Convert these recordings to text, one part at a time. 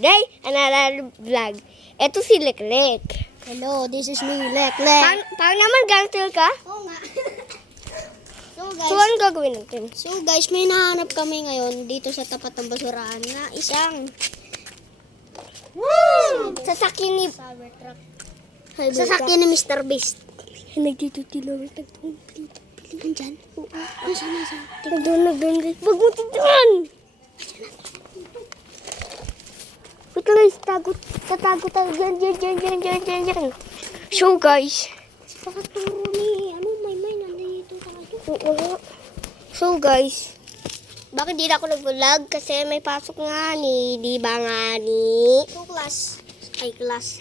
day, another vlog. Ito si Leklek. Hello, this is me, Leklek. Paano naman gangster ka? Oo nga. So, ano gagawin natin? So guys, may nahanap kami ngayon dito sa tapat ng basurahan na isang Sasakyan ni... Cybertruck. Cybertruck. Sasakyan ni Mr. Beast. Nagdito tinawag. Nandyan? Oo. Nasaan? Nagdoon. Wag mo tignan! Wait lang guys, tatago tayo. Diyan. So guys. Pakaturo ni, may nandito tayo. Oo. So guys. Bakit di na ako nag-vlog? Kasi may pasok nga ni, di ba nga ni? Class. Ang class.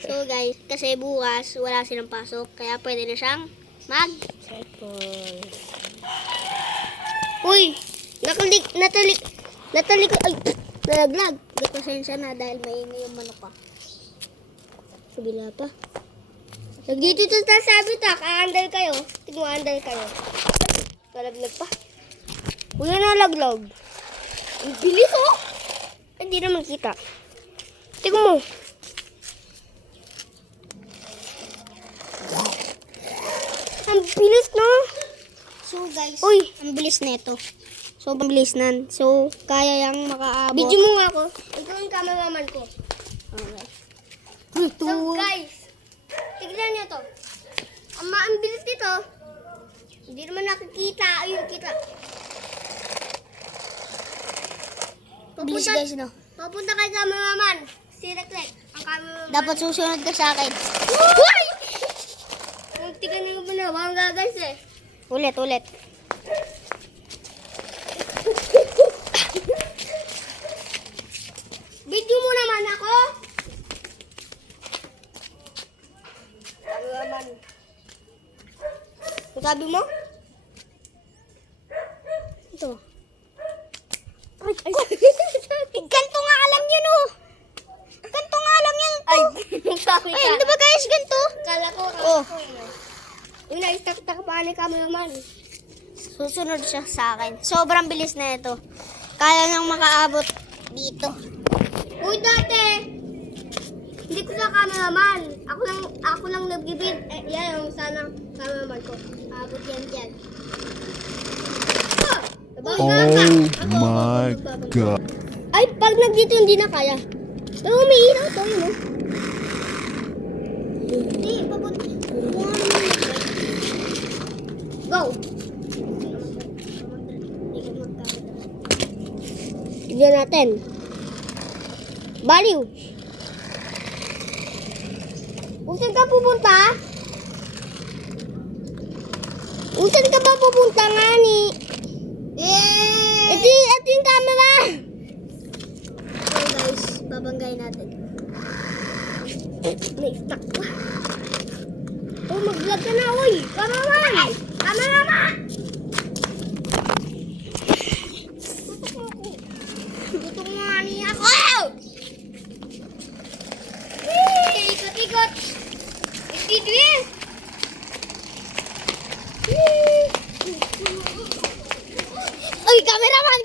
So guys, kasi bukas wala silang pasok, kaya pwede na siyang Cycle. Uy! Natalik. Ay! Nalaglag. Pasensya na dahil maingay yung manok pa. Kabila pa. Nagdito ito sa sabi tak. Aandal kayo. Tigmo-andal kayo. Nalaglag pa. Uy, nalaglag. Ang bilis oh! Hindi naman kita. Tigmo mo. Ang bilis no? So guys, Uy! ang bilis nito. So, mabilis nan. So, kaya yung makaabot. Video mo nga ako. Ito yung cameraman ko. Okay. So guys, tignan nyo to. Ang bilis dito. Hindi naman nakikita. Ayun, kita. Bilis guys, no? Papunta kay cameraman. Si Leklek. Ang cameraman. Dapat susunod ka sa akin. Uy! Tignan nyo mo na. Bangga guys eh. Ulit. Video mo naman ako. Cameraman. Ang sabi mo? Ito. Ay. Ganto nga alam yun, oh. Ganto nga alam yan. Ay, sabi Ay, ka. di ba guys, ganto? Kala ko. Oh. Yung na-istak-tak pa ni cameraman. Susunod siya sa akin. Sobrang bilis na ito. Kaya nang makaabot dito. Uy, dati! Hindi ko sa cameraman. Ako lang nagbibid. Yan yung sana cameraman ko. Abot yan dyan. Oh my God. Ay, pag nagdito hindi na kaya. Pero may ilaw to, yun. Hindi, papunta. Go! Tignan natin. Baliw! Saan ka pupunta? Saan ka ba pupunta nga ni? Ito yung camera! So guys, babanggay natin. Na-stuck pa. Oh, mag-vlog ka na, uy! Cameraman! Cameraman! Gutom nga niya ako! Hey, ikot-ikot! Ikidwin! Uy, cameraman!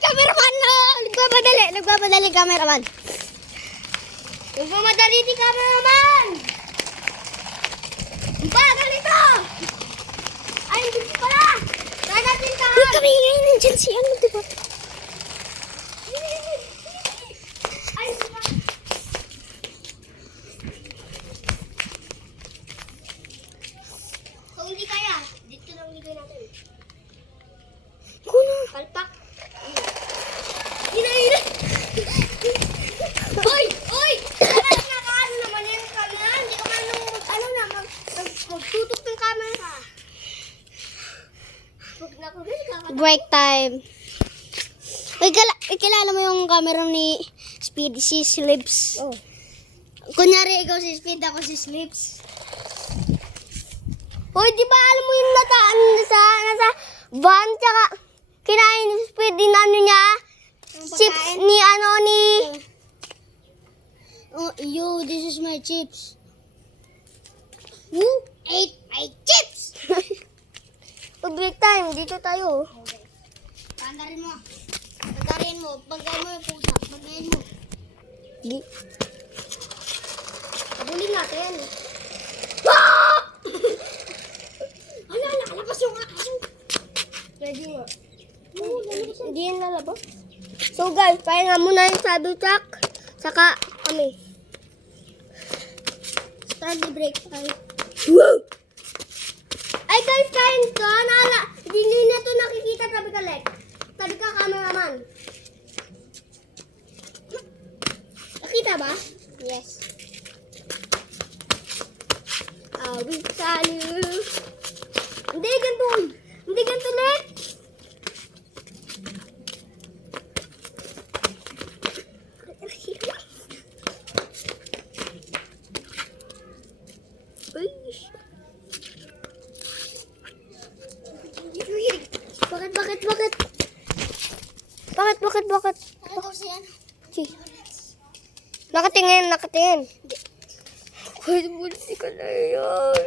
Nagpapadali, cameraman. Huwag mo madali di cameraman! Ba, ganito! Ay, hindi pala! Kaya natin ka! Uy, kami ngayon nandyan si ano, diba? Ay, diba? Kung hindi kaya, dito lang ligay natin. Kuna. Palpak. Ina! Oy! Ano naman yan camera? Hindi ka man magtutok ng camera. Huwag na ako rin kakatakot. Break time. Uy, kilala mo yung camera ni Speed, si Slips. Oh. Kunyari, ikaw si Speed, ako si Slips. Hoy, di ba alam mo yung nasa van, tsaka kinain ni Speed din ano niya? Chips ni Oh, yo, this is my chips. Who ate my chips? break time, dito tayo. Pandarin mo. Pagkarin mo. Pagkain mo yung pusa. Pagkain mo. Di. Habulin natin. Ala, nakalabas yung aso. Pwede nga. Hindi yan lalabas. So guys, pahinga muna yung sabi Chuck. Saka kami. Start the break tayo. Ay guys, kain to. Hindi na to nakikita. Tabi ka, Lek. Tabi ka, cameraman. Nakita ba? Yes. Awit sa'yo. Hindi, ganito. Hindi, ganito, Lek. Uy. Bakit? Ano kasi yan? Si. Nakatingin. Kuya, bulsi ka na yun.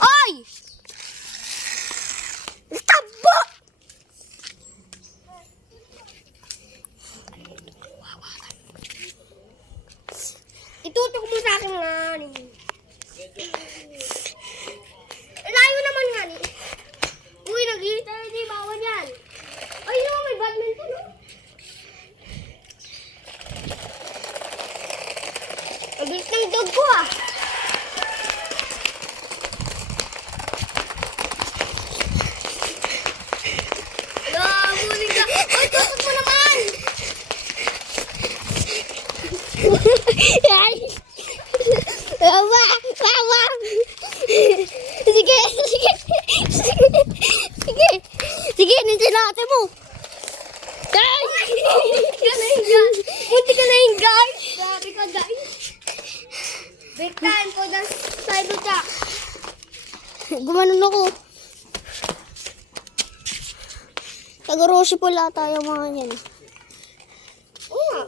Ay! Tabo! Itutok mo sa akin nga ni. Layo naman nga ni. Uy, nag-iita na di bawal yan. Ay, no, may badminton. No? Ang bilis ng dog ko ah. Huli ka. Ay, tutok mo naman. Ay. Wawa. Sige, ninsilate mo. Ay! Munti ka na yung guys. Grabe ka guys. Break time for the cyber truck. Gumanon ako. Taga-Roshi pala tayo mga yan. Oo nga.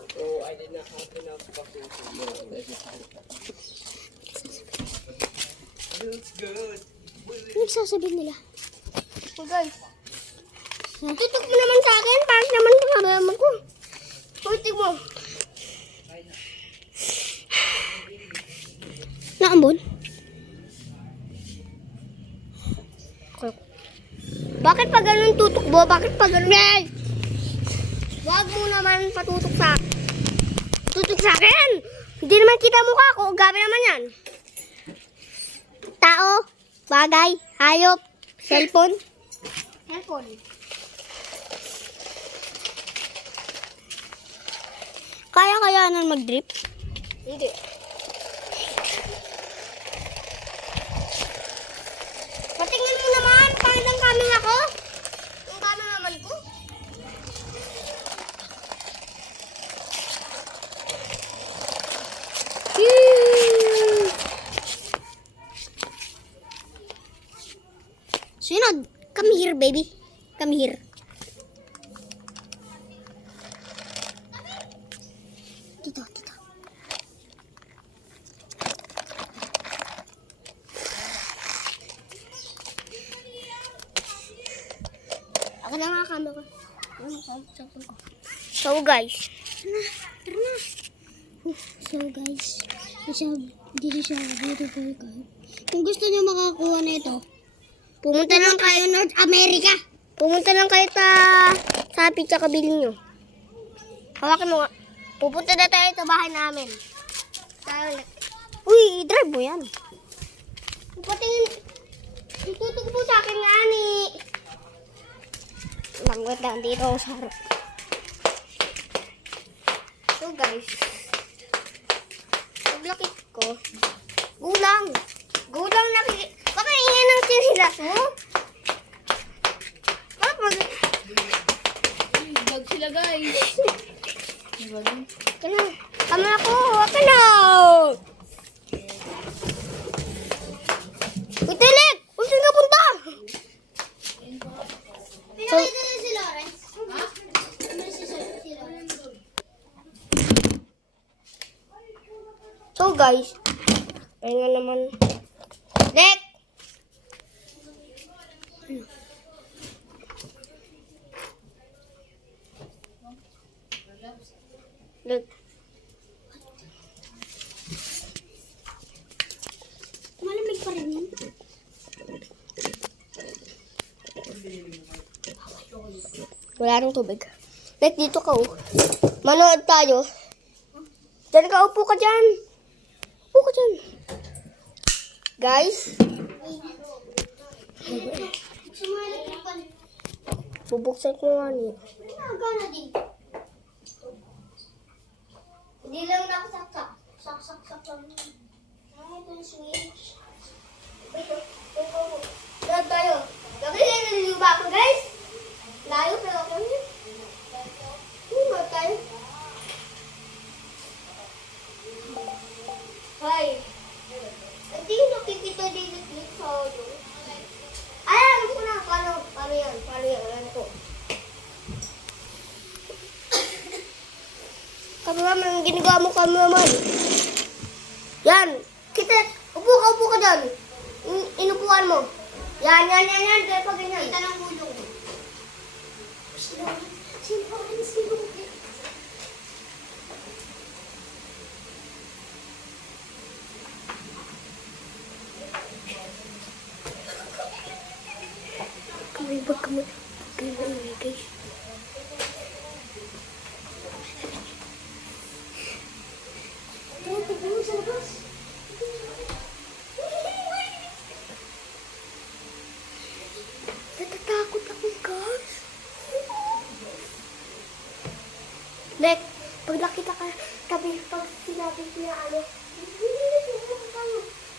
Ano nagsasabihin nila? So guys. Tutok mo naman sa akin. Parang naman ito kameraman ko. Tutok mo. Naambon? Bakit pa ganun tutok mo? Bakit pa ganun? Ay! Huwag mo naman patutok sa akin. Tutok sa akin! Hindi naman kita mukha ko. Gabi naman yan. Tao, bagay, hayop, cellphone. Cellphone. Kaya-kayanan mag-drip? Hindi. Patingnan mo naman. Pangit ang camera ko. Yung cameraman ko. Sinod, come here, baby. Come here. Dito. Ako na nga camera. So guys. Tara na. So guys, dito siya beautiful guy. Kung gusto niyo makakuha nito, Pumunta lang kayo. North America. Pumunta lang kayo sa pizza kabili nyo. Hawakin mo nga. Pupunta na tayo sa bahay namin. Uy, drive mo yan. Patingin. Tutok mo sa akin nga ni. Langwet lang dito ako sa harap. So guys. Paglakit ko. Gulang. Baka ingin ng sinilas mo. Vlog sila guys. Kana. Kamera ko. Waka na. Uy, Telek! Uy, saan ka punta? So, Si Lawrence. Ha? Si Lawrence. so guys. Ayun nga naman. Lek! Look. Malamig pa rin yan. Wala nang tubig. Like, dito ka, oh. Manood tayo. Diyan ka, upo ka dyan. Upo ka dyan. Guys, Sumalit pa. bubuksan ko nga niya. Nagana din. Hindi lang nakasaksak. Sak lang. Ay, ito yung switch. Ito. Manood tayo. Lagi na naliliba ako, guys. Layo, pero ako niya. Manood tayo. Hi. Hindi yung nakikita dito sa audio. Ay, alam ko na. Paano yan? Alam ko. Kameraman, ang ginagawa mo, kameraman. Yan. Kita. Upo ka dyan. Inupuan mo. Yan. Kaya pag ganyan. Kita ng bulong. Sino? Wag kami. Guys. Tara, tignan mo sa labas. Natatakot ako, guys. Lek, pag nakita ka, pag sinabi ko na ano,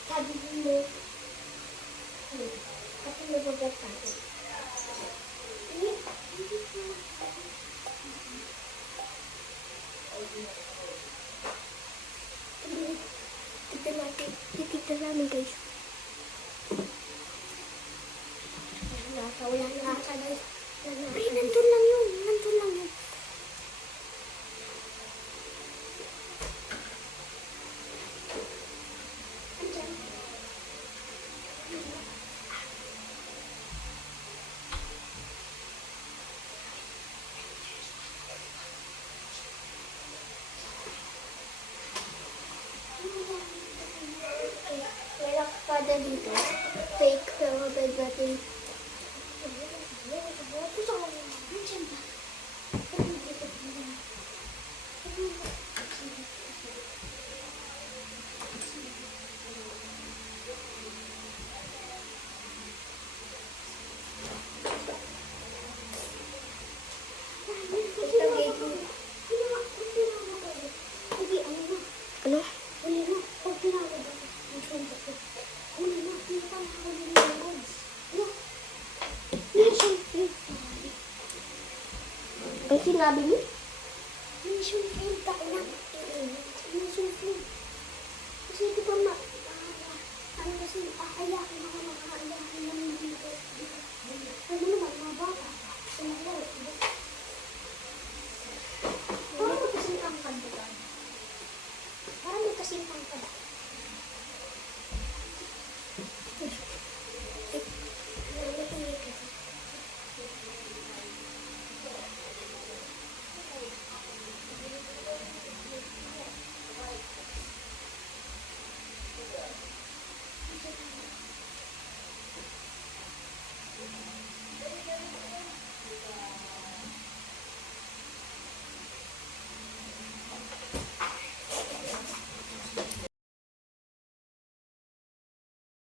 sabi mo, kasi nabagat tayo. Tignan namin, guys. Wala na guys. Ay, nandun lang yun. Andyan. May lakpada dito. Fake, pero bed natin. Andyan ba? Ano? Ang sinabi mo? Mission failed ka na. Mission failed. Kasi di ba ano kasi aayakin ako, makaayakin namin dito. Ano naman, mga bata. Ano naman,